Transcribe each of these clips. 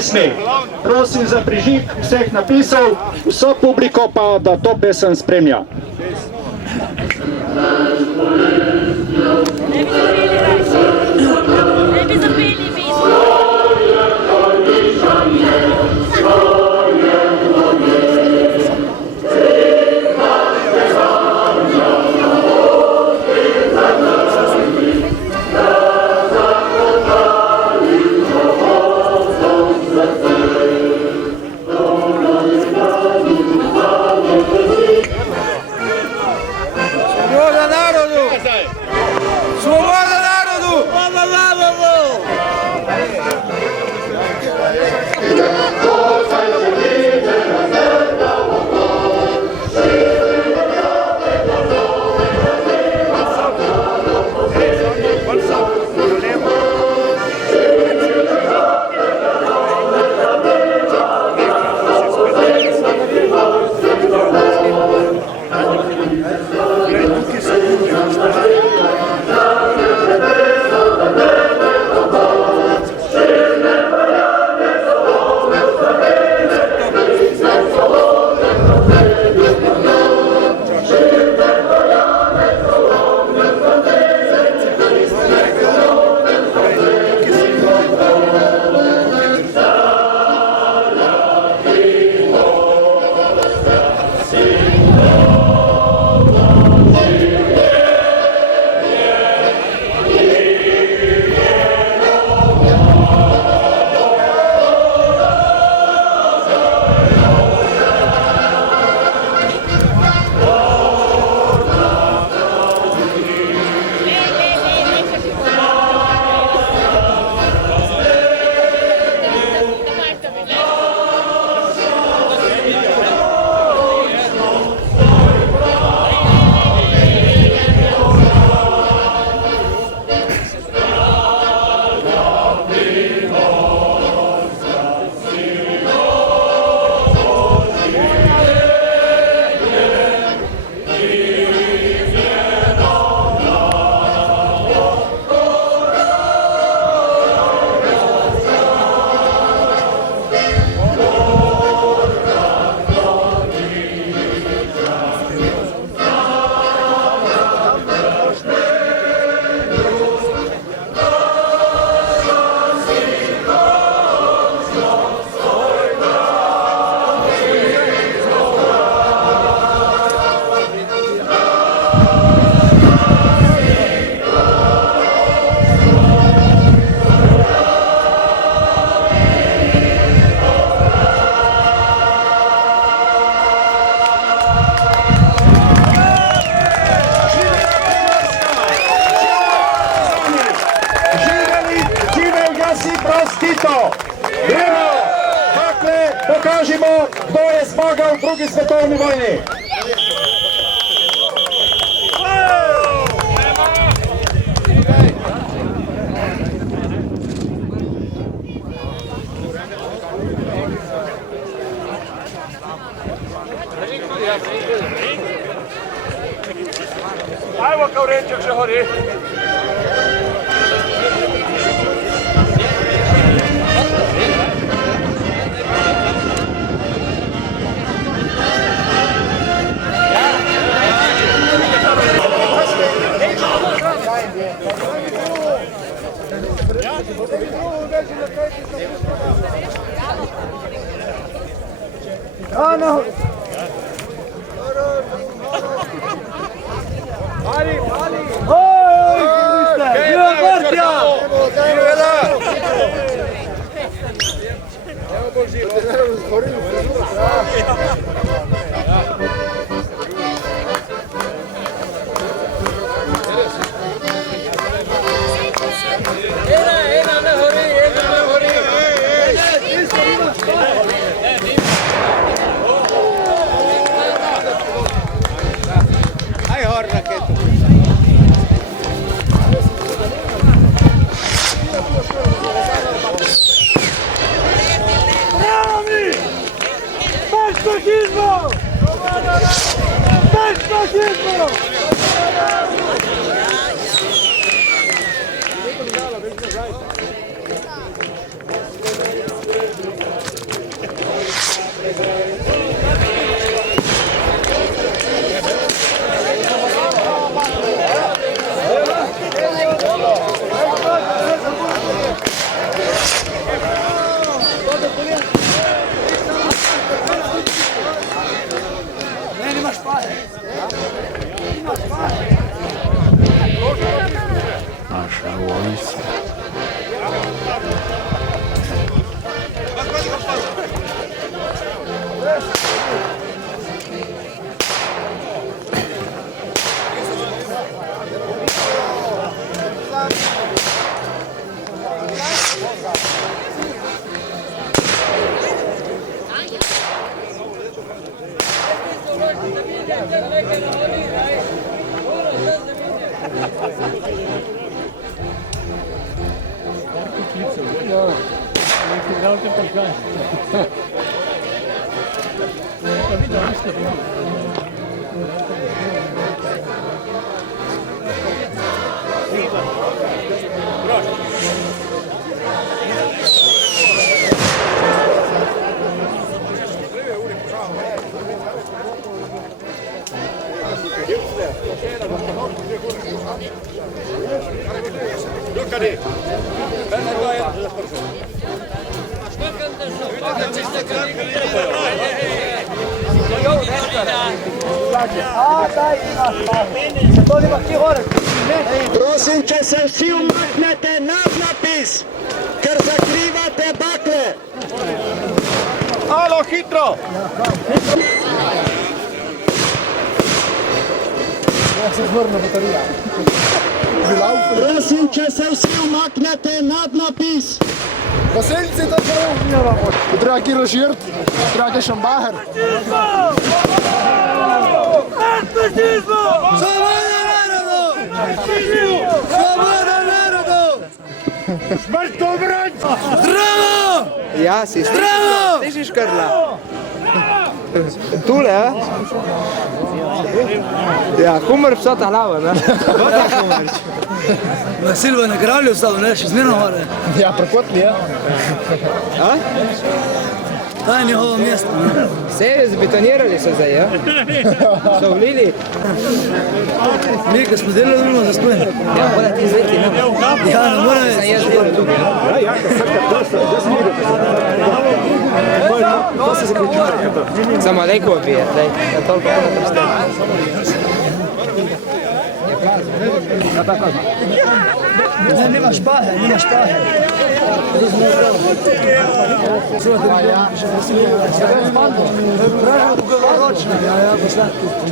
pesmi. Prosim za prižig vseh napisov, vso publiko pa da to pesem spremlja. Ne bi zapeli vi. Sloboda narodu! Sloboda narodu! Sloboda narodu! Tito! Gremo! Bakle, pokažimo, kdo je zmagal v drugi svetovni vojni! Ajmo kao Renčak že hori! Ano! Ali, ali! Oj, komuniste! Živa partija! Živela! Aj hor raketu! Fascismo! Fascismo! Naša vojska. Prosim, če se vsi umaknete nad napis, ker zakrivate bakle. Alo, hitro! Prosim, če se vsi umaknete nad napis. Gasilci, da se umijamo. Dragi Rožirt, dragi Šambaher. Smrt dobrać! Zdravo! Ja, si zdravo! Slišiš, Karla? Tule, a? Ja, humor vsota glava, ne? Na Silva na kralju ostalo, ne, še zmerno hore. Ja, prokotli, ja. A? To je njihovo mjesto. Vse je zbetonirali so zdaj, ja? So vlili. Mi, ko smo delali, vrlo za spojno. Ja, mora ti zveti, ne? Ja, ne mora Sam jaz zbor tukaj. Samo lejko opije, daj, da toliko ne prestane. Ne, nima špahe, nima špahe.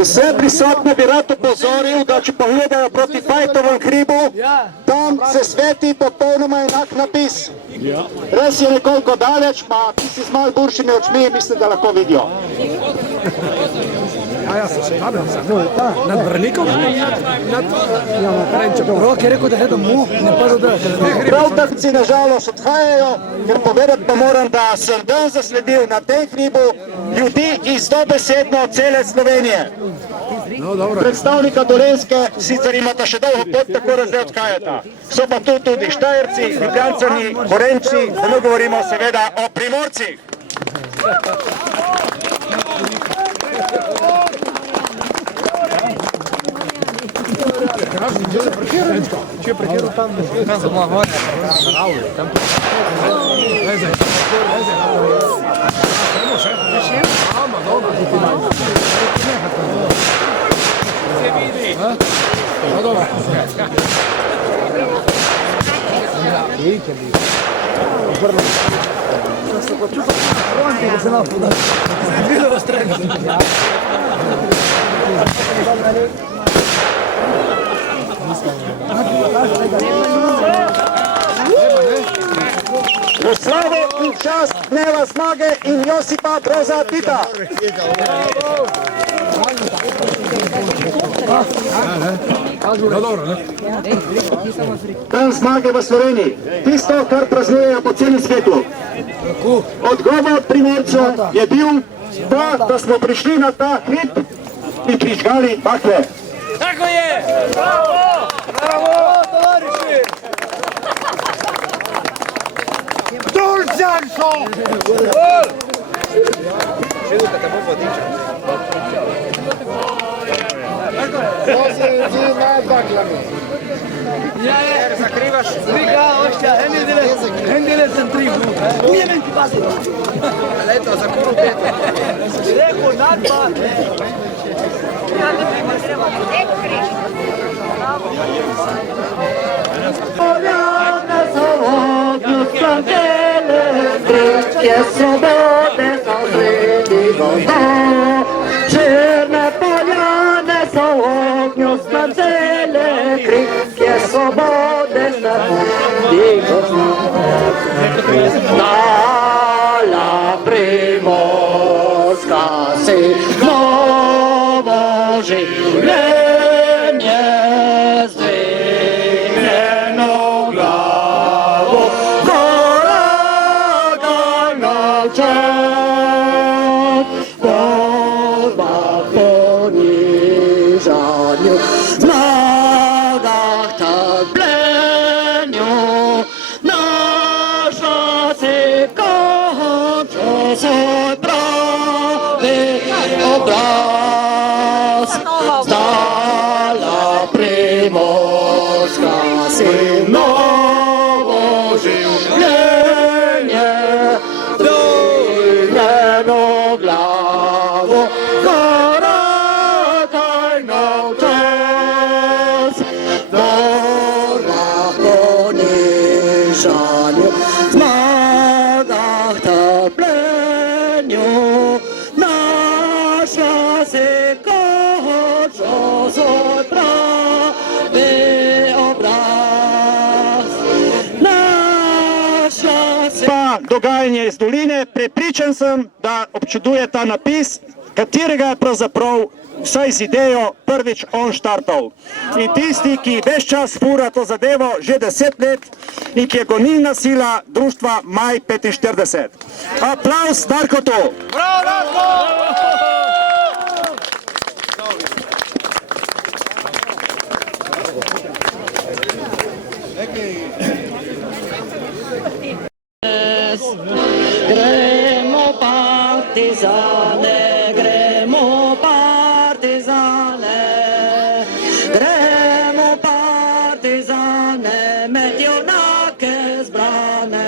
Vse prisotne bi rad upozoril, da če pogledajo proti Fajtovem hribu, tam se sveti popolnoma enak napis. Res je nekoliko daleč, pa ti si z malo boljšimi očmi, mislim, da lahko vidijo. Nad Brnikom? Rok je rekel, da je domov, ne pa da da. Prav tako si nažalost odhajajo, ker povedati pa moram, da sem dan zasledil na tem hribu ljudi iz dobesedno cele Slovenije. Predstavnika Dolenjske sicer imata še dolgo pot, tako da zdaj odhajata. So pa tu tudi Štajerci, Ljubljančani, Gorenjci, da ne govorimo seveda o Primorcih. V slavo in čast dneva zmage in Josipa Broza Tita. Dan zmage v Sloveniji. Tisto, kar praznujejo po celem svetu. Odgovor Primorcev je bil, da smo prišli na ta hrib in prižgali bakle. Tako je! Bravo! Bravo, tovariši! Dolčan so! Gol! Šiduka te bo vodiča. Vozi nad baklami. Ja, je. Zakrivaš. Vika, ošća, hendile sem tri. Uje men ti pazi. Leto, za kuru peto. Rekao nad bakle. jest swobodne są sredi gozdo. Czerne poliane są ogniu spędzele, krik jest swobodne są sredi gozdo. Dala Primorska si znowu żywlenie zdwigniętą głową. Góra czas, borba w poniżaniu, w nogach tarpleniu, nasza sypka swój prawy obraz. Z dala Primorska synowo żywlenie, zdwigniętą głową, zaradajną czas. Borba w poniżaniu, w nogach tarpleniu, nasza sypka swój prawy obraz. Nasza sypka. Dogajanje iz doline, prepričan sem, da občuduje ta napis, katerega je pravzaprav vsaj z idejo prvič on štartal. In tisti, ki ves čas fura to zadevo že 10 let in ki je gonilna sila društva Maj 45. Aplavz Darkotu! Gremo partizane, gremo partizane, gremo partizane, med junake zbrane.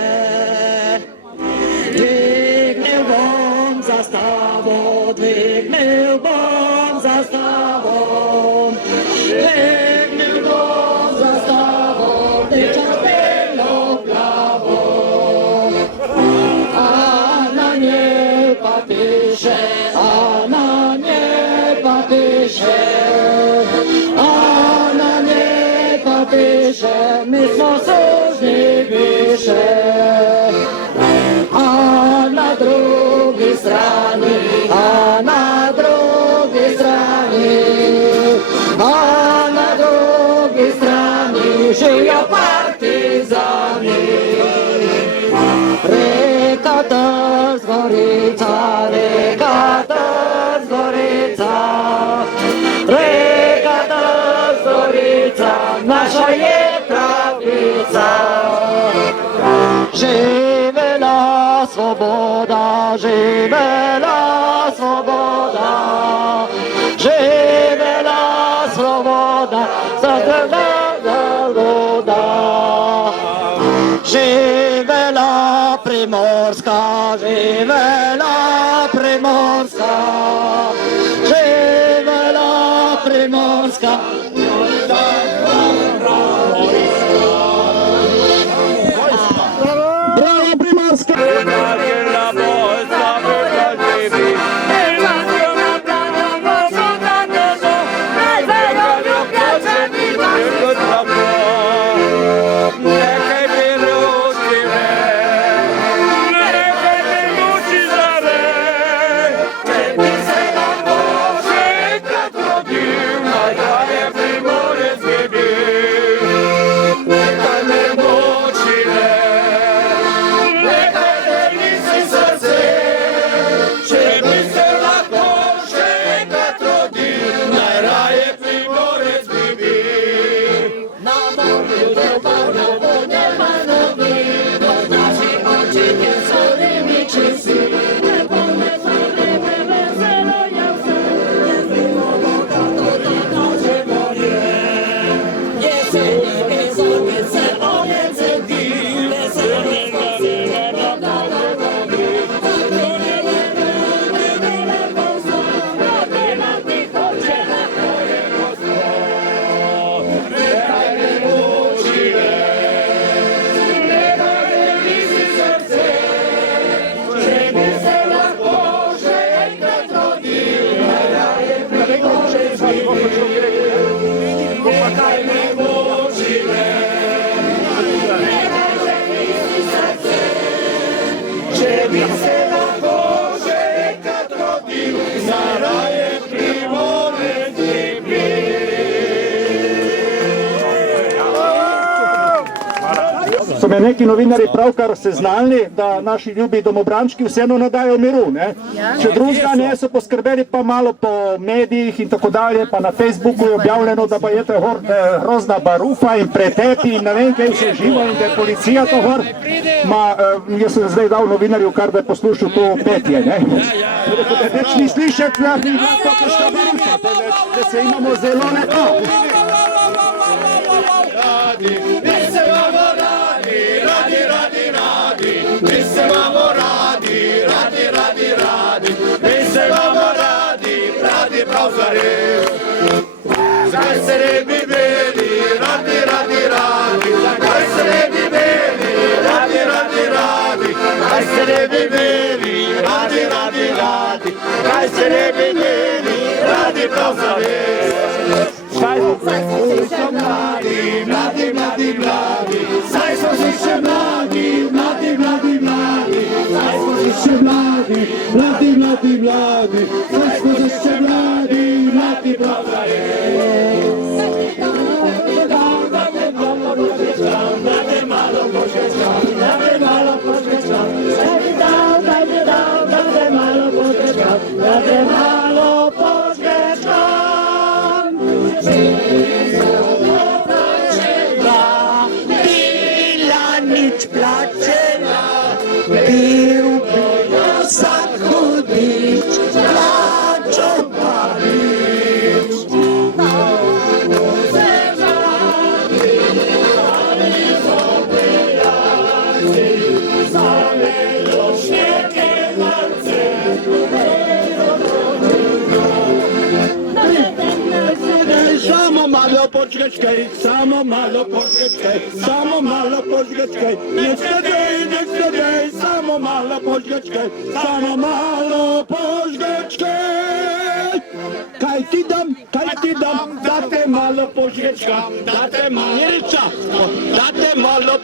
Dvignil bom zastavo, dvignil bom zastavo, dvignil bom zastavo, teča belo plavo. A na nie patysze, a na nie patysze, my smo sożniwisze. A na drugiej stronie, a na drugiej stronie, a na drugiej stronie żyją partyzani. Reka to z Gorica, reka to z Gorica, reka to z Gorica, nasza je prawica. Żywela swoboda, żywela swoboda, żywela swoboda, zadrewna luda. Żywela Primorska, żywela Primorska, żywela Primorska. Brawo Primorska! Everybody So me neki novinari pravkar seznanili, da naši ljubi domobrančki vseeno nadajo miru. Ne? Če drugega ne, so poskrbeli pa malo po medijih in tako dalje, pa na Facebooku je objavljeno, da pa je to grozna barufa in pretepi in ne vem, kaj vse živo in da je policija to gor. Jaz sem zdaj dal novinarju kar, da je poslušal to petje. Ne? Več ni slišati, da bi bila to kakšna barufa, da se imamo zelo lepo. Mi se imamo radi, mi se imamo radi prav zares. Zakaj se ne bi imeli radi, zakaj se ne bi imeli radi, zakaj se ne bi imeli radi, zakaj se ne bi imeli radi prav zares. Saj smo še mladi, saj smo še mladi, saj smo še mladi, saj smo še mladi, prav zares. Dajte malo poškečkam, dajte malo poškečkam, dajte malo poškečkam, dajte malo poškečkam. Bila nič plačena, bil vsak hudič, plačo pa nič. Samo malo počkaj, neč ne dej, samo malo počkaj, kaj ti dam, date malo počkaj, date malo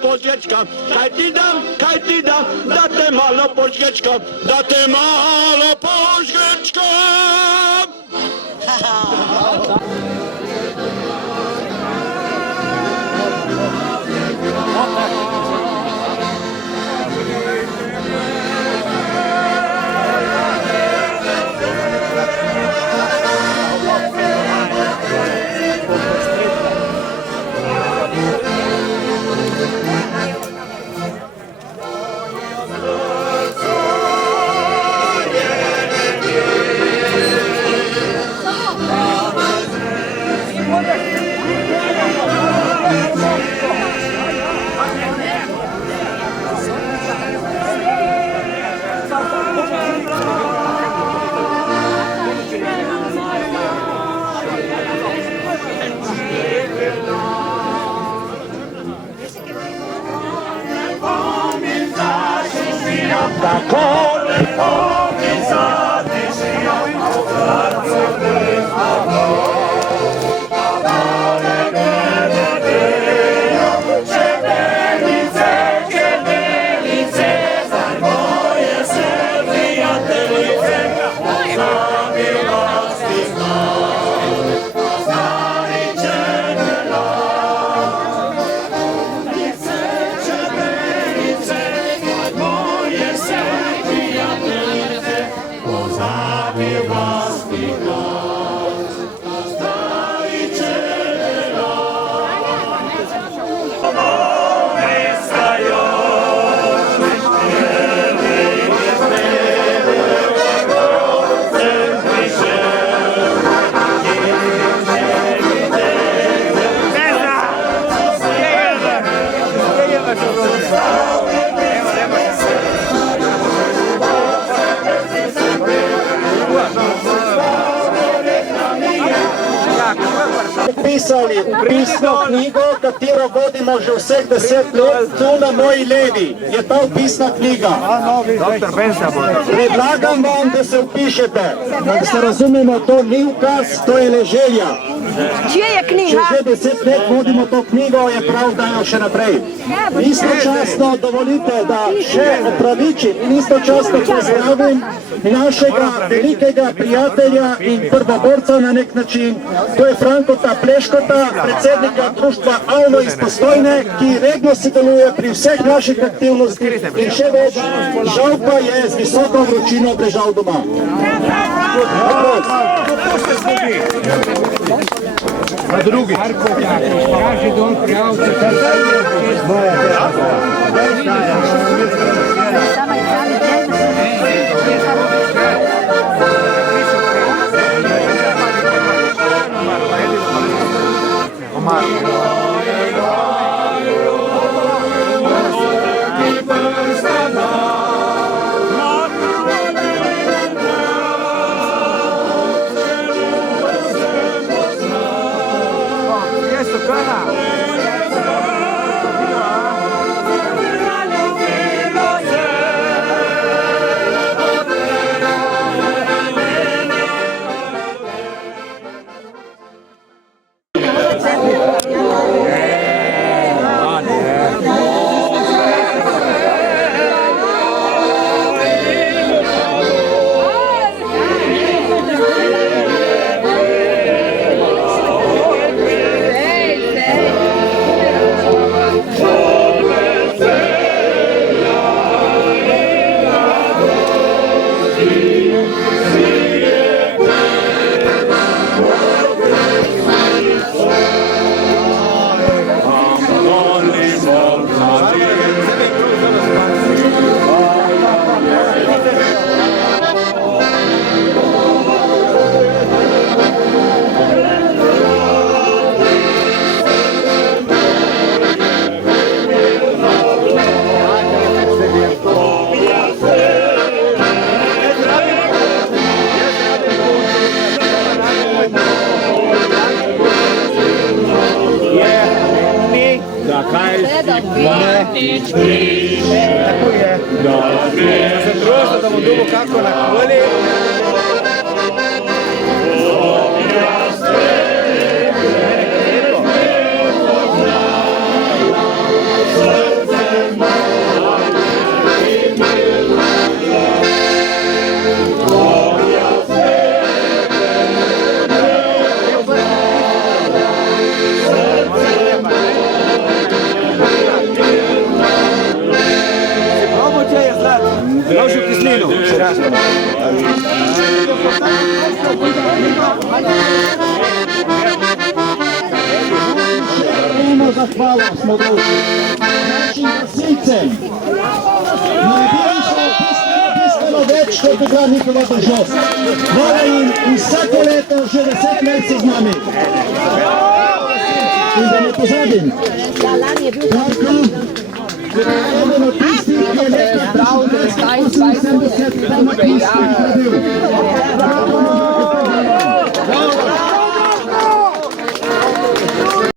počkaj, kaj ti dam, date malo počkaj, date malo počkaj. Tako napisali pisno knjigo, katero vodimo že vseh 10 let. Tu na moji levi je ta vpisna knjiga. Predlagam vam, da se vpišete. Da se razumemo, to ni ukaz, to je le želja. Čije je knjiga? Če že 10 let vodimo to knjigo, je prav, da jo še naprej. Istočasno dovolite, da še opravičim in istočasno pozdravim našega velikega prijatelja in prvoborca na nek način. To je Frankota Pleškota, predsednika društva Avno iz Postojne, ki redno sodeluje pri vseh naših aktivnostih in še več, žal pa je z visoko vročino bežal doma. Na drugi. Zahvala smo dolžni našim gasilcem. Naredili so bistveno več, kot je bila njihova dolžnost. Hvala jim vsako leto, že 10 let so z nami. In da ne pozabim, eden od tistih, ki je leta 1978 tam akustih naredil.